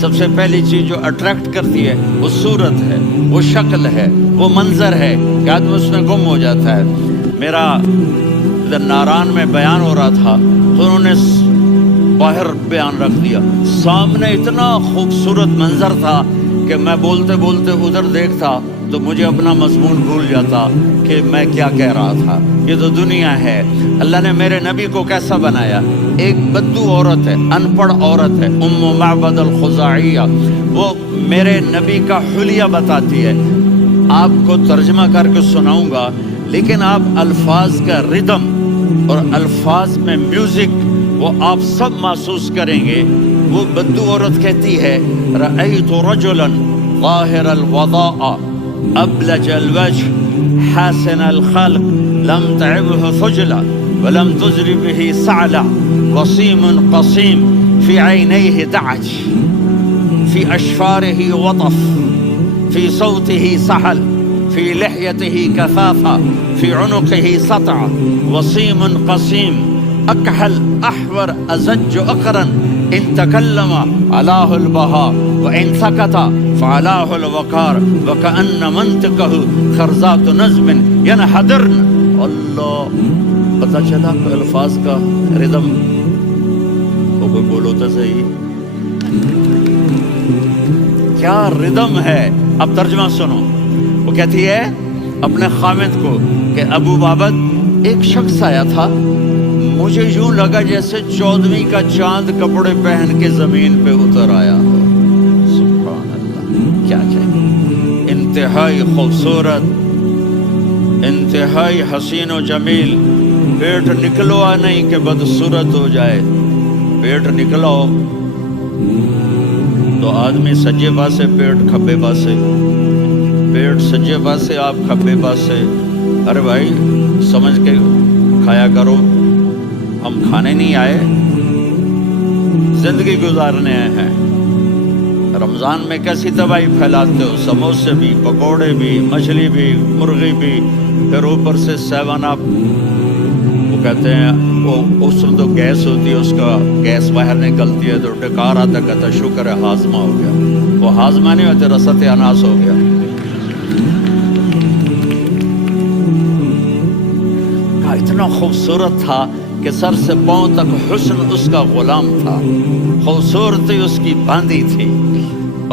سب سے پہلی چیز جو اٹریکٹ کرتی ہے وہ صورت ہے، وہ شکل ہے، وہ منظر ہے کہ آدمی اس میں گم ہو جاتا ہے۔ میرا ادھر ناران میں بیان ہو رہا تھا تو انہوں نے باہر بیان رکھ دیا، سامنے اتنا خوبصورت منظر تھا کہ میں بولتے بولتے ادھر دیکھتا تو مجھے اپنا مضمون بھول جاتا کہ میں کیا کہہ رہا تھا۔ یہ تو دنیا ہے۔ اللہ نے میرے نبی کو کیسا بنایا؟ ایک بدو عورت ہے، ان پڑھ عورت ہے، ام معبد الخزاعیہ، وہ میرے نبی کا حلیہ بتاتی ہے۔ آپ کو ترجمہ کر کے سناؤں گا، لیکن آپ الفاظ کا ردم اور الفاظ میں میوزک وہ آپ سب محسوس کریں گے۔ وہ بدو عورت کہتی ہے، رأیت رجلا ظاہر الوضاء ابلج الوجه حاسن الخلق لم تعبه خجلة ولم تزر به سعلة وصيم قصيم في عينيه دعج في أشفاره وطف في صوته سحل في لحيته كثافة في عنقه سطع وصيم قصيم أكحل أحور أزج أقرن إن تكلم علاه البهاء وإن سكت فعلاه الوقار وكأن منطقه خرزات نظم ينحدرن۔ اللہ، پتہ چلا کہ الفاظ کا ردم وہ کوئی بولو تو صحیح کیا ردم ہے۔ اب ترجمہ سنو۔ وہ کہتی ہے اپنے خامد کو کہ ابو بابد ایک شخص آیا تھا، مجھے یوں لگا جیسے 14ویں کا چاند کپڑے پہن کے زمین پہ اتر آیا ہو۔ سبحان اللہ، کیا کہے، انتہائی خوبصورت، انتہائی حسین و جمیل۔ پیٹ نکلوا نہیں کہ بدصورت ہو جائے، پیٹ نکلو تو آدمی سجے پاسے پیٹ کھبے پاسے، پیٹ سجے پاسے آپ کھبے پاسے۔ ارے بھائی سمجھ کے کھایا کرو، ہم کھانے نہیں آئے، زندگی گزارنے آئے ہیں۔ رمضان میں کیسی تباہی پھیلاتے ہو، سموسے بھی، پکوڑے بھی، مچھلی بھی، مرغی بھی، پھر اوپر سے 7 اپ۔ وہ کہتے ہیں وہ اس میں تو گیس ہوتی ہے، اس کا گیس باہر نکلتی ہے تو ڈکار آتا، کہتا شکر ہے ہاضمہ ہو گیا۔ وہ ہاضمہ نہیں ہوتے، رسط اناس ہو گیا۔ اتنا خوبصورت تھا کہ سر سے پاؤں تک حسن اس کا غلام تھا، خوبصورتی اس کی باندھی تھی،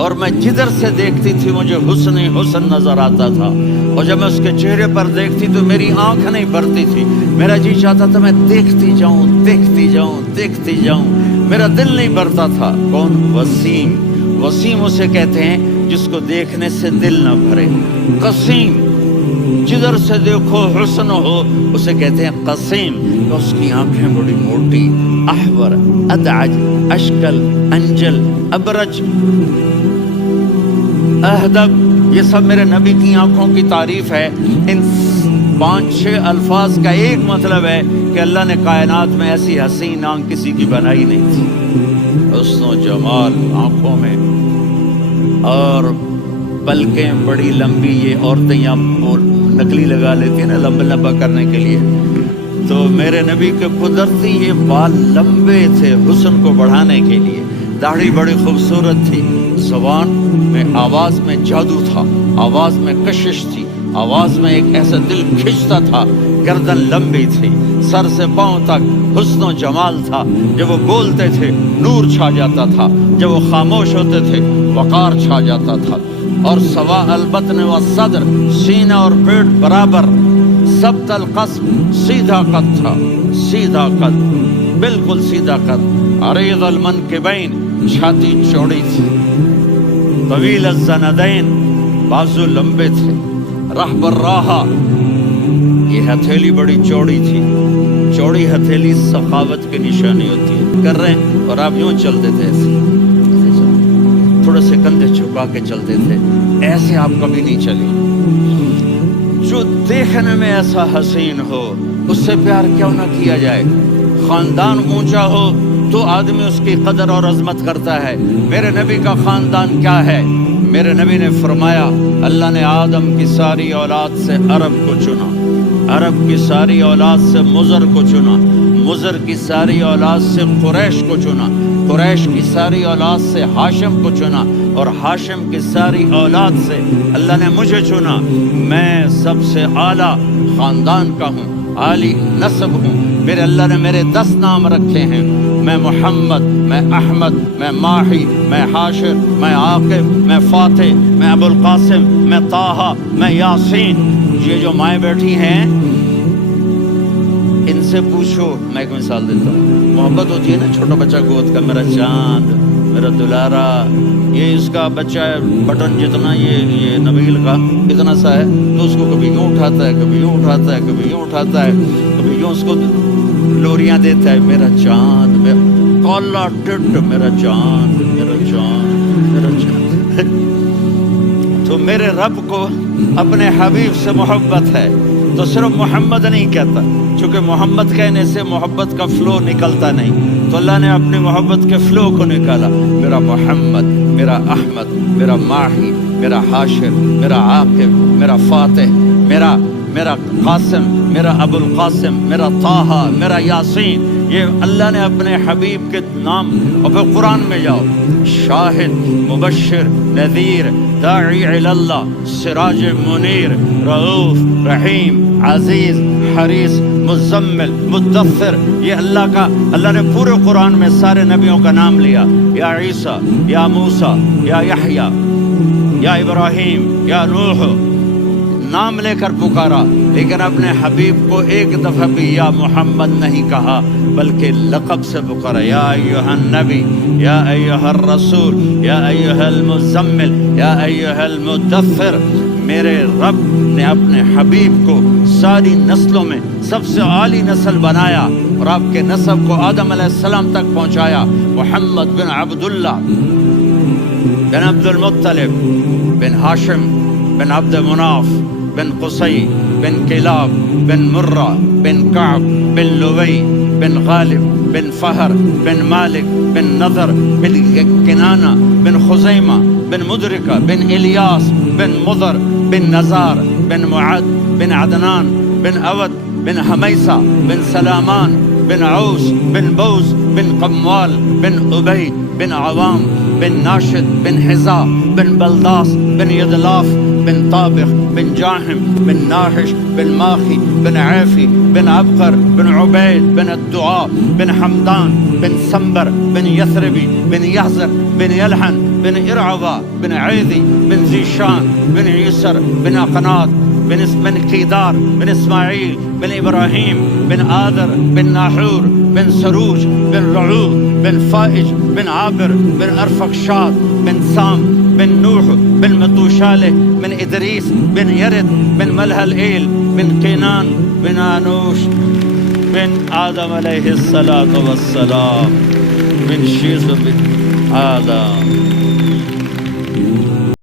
اور میں جدھر سے دیکھتی تھی مجھے حسن ہی حسن نظر آتا تھا، اور جب میں اس کے چہرے پر دیکھتی تو میری آنکھ نہیں بھرتی تھی، میرا جی چاہتا تھا میں دیکھتی جاؤں دیکھتی جاؤں دیکھتی جاؤں، میرا دل نہیں بھرتا تھا۔ کون؟ وسیم۔ وسیم اسے کہتے ہیں جس کو دیکھنے سے دل نہ بھرے۔ قسیم، جدھر سے دیکھو حسن ہو، اسے کہتے ہیں قسیم، تو اس کی آنکھیں بڑی موٹی، احور، ادعج، اشکل، انجل، ابرج، اہدب، یہ سب میرے نبی کی آنکھوں کی تعریف ہے۔ ان 5-6 الفاظ کا ایک مطلب ہے کہ اللہ نے کائنات میں ایسی حسین آنکھ کسی کی بنائی نہیں تھی۔ حسن و جمال آنکھوں میں، اور پلکیں بڑی لمبی، یہ عورتیں یہاں نکلی لگا لیتی ہیں نا لمبا لمبا کرنے کے لیے، تو میرے نبی کے قدرتی یہ بال لمبے تھے حسن کو بڑھانے کے لیے۔ داڑھی بڑی خوبصورت تھی، زبان میں آواز میں جادو تھا، آواز میں کشش تھی، آواز میں ایک ایسا دل کھنچتا تھا، گردن لمبی تھی، سر سے پاؤں تک حسن و جمال تھا۔ جب وہ بولتے تھے نور چھا جاتا تھا، جب وہ خاموش ہوتے تھے وقار چھا جاتا تھا۔ اور سوا البطن و صدر، سینہ اور پیٹ برابر، ثبت القسم، سیدھا قد تھا، سیدھا قد، بالکل سیدھا قد۔ عریض المنکبین، چھاتی چوڑی تھی، طویل الزندین، بازو لمبے تھے، رحب الراحہ، یہ ہتھیلی بڑی چوڑی تھی۔ چوڑی ہتھیلی سخاوت کی نشانی ہوتی ہے، کر رہے ہیں اور آپ یوں چلتے تھے ایسے، تھوڑے سے کندھے چھپا کے چلتے تھے، ایسے آپ کبھی نہیں چلی۔ جو دیکھنے میں ایسا حسین ہو اس سے پیار کیوں نہ کیا جائے؟ خاندان اونچا ہو تو آدمی اس کی قدر اور عظمت کرتا ہے۔ میرے نبی کا خاندان کیا ہے؟ میرے نبی نے فرمایا اللہ نے آدم کی ساری اولاد سے عرب کو چنا، عرب کی ساری اولاد سے مضر کو چنا، مضر کی ساری اولاد سے قریش کو چنا، قریش کی ساری اولاد سے ہاشم کو چنا، اور ہاشم کی ساری اولاد سے اللہ نے مجھے چنا۔ میں سب سے اعلیٰ خاندان کا ہوں، عالی نسب ہوں، میرے اللہ نے میرے 10 نام رکھے ہیں، میں محمد، میں احمد، میں ماہی، میں حاشر، میں عاقب، میں فاتح، میں ابو القاسم، میں طٰہٰ، میں یاسین۔ یہ جو مائیں بیٹھی ہیں ان سے پوچھو، میں ایک مثال دیتا ہوں، محبت ہوتی ہے نا چھوٹا بچہ گود کا، میرا چاند، میرا دلارا، یہ اس کا بچہ ہے بٹن جتنا، یہ نبیل کا اتنا سا ہے، تو اس کو کبھی یوں اٹھاتا ہے، کبھی یوں اٹھاتا ہے، کبھی یوں اٹھاتا ہے، کبھی یوں اس کو لوریاں دیتا ہے، میرا چاند، کالا ٹٹ، میرا چاند، میرا چاند، میرا چاند۔ تو میرے رب کو اپنے حبیب سے محبت ہے، تو صرف محمد نہیں کہتا، چونکہ محمد کہنے سے محبت کا فلو نکلتا نہیں، تو اللہ نے اپنی محبت کے فلو کو نکالا، میرا محمد، میرا احمد، میرا ماہی، میرا حاشر، میرا عاقب، میرا فاتح، میرا قاسم، میرا ابو القاسم، میرا طٰہٰ، میرا یاسین۔ یہ اللہ نے اپنے حبیب کے نام، اور پھر قرآن میں جاؤ، شاہد، مبشر، نذیر، داعی الی اللہ، سراج منیر، رؤوف، رحیم، عزیز، حریص، مزمل، مدثر، یہ اللہ نے پورے قرآن میں سارے نبیوں کا نام لیا، یا عیسیٰ، یا موسیٰ، یا یحییٰ، یا ابراہیم، یا نوح، نام لے کر پکارا، لیکن اپنے حبیب کو ایک دفعہ بھی یا محمد نہیں کہا، بلکہ لقب سے پکارا، یا ایھا النبی، یا ایھا الرسول، یا ایھا المزمل، یا ایھا المدثر۔ میرے رب نے اپنے حبیب کو ساری نسلوں میں سب سے عالی نسل بنایا، اور آپ کے نسب کو آدم علیہ السلام تک پہنچایا، محمد بن عبداللہ بن عبد المطلب بن ہاشم بن عبد مناف بن قصی بن کلاب بن مرہ بن کعب بن لوی بن غالب بن فہر بن مالک بن نضر بن کنانہ بن خزیمہ بن مدرکہ بن الیاس بن مضر بن نزار بن معد بن عدنان بن اود بن حمیسہ بن سلامان بن عوس بن بوز بن قموال بن عبید بن عوام بن ناشد بن حذا بن بلداس بن یدلاف بن طابخ بن جاحم بن ناحش بن ماخی بن عیفی بن عبقر بن عبید بن الدعاء بن حمدان بن سنبر بن یثربی بن یحزر بن یلحن بن ارعوہ بن عیدی بن ذیشان بن عیسر بن اقناط بن قیدار بن اسماعیل بن ابراہیم بن آدر بن ناحور بن سروج بن رعود بن فائج بن عابر بن ارفخشاد بن سام بن نوح بن متوشالح بن ادریس بن یرد بن ملہلئیل بن قینان بن آنوش بن آدم علیہ الصلاۃ والسلام بن شیث بن آدم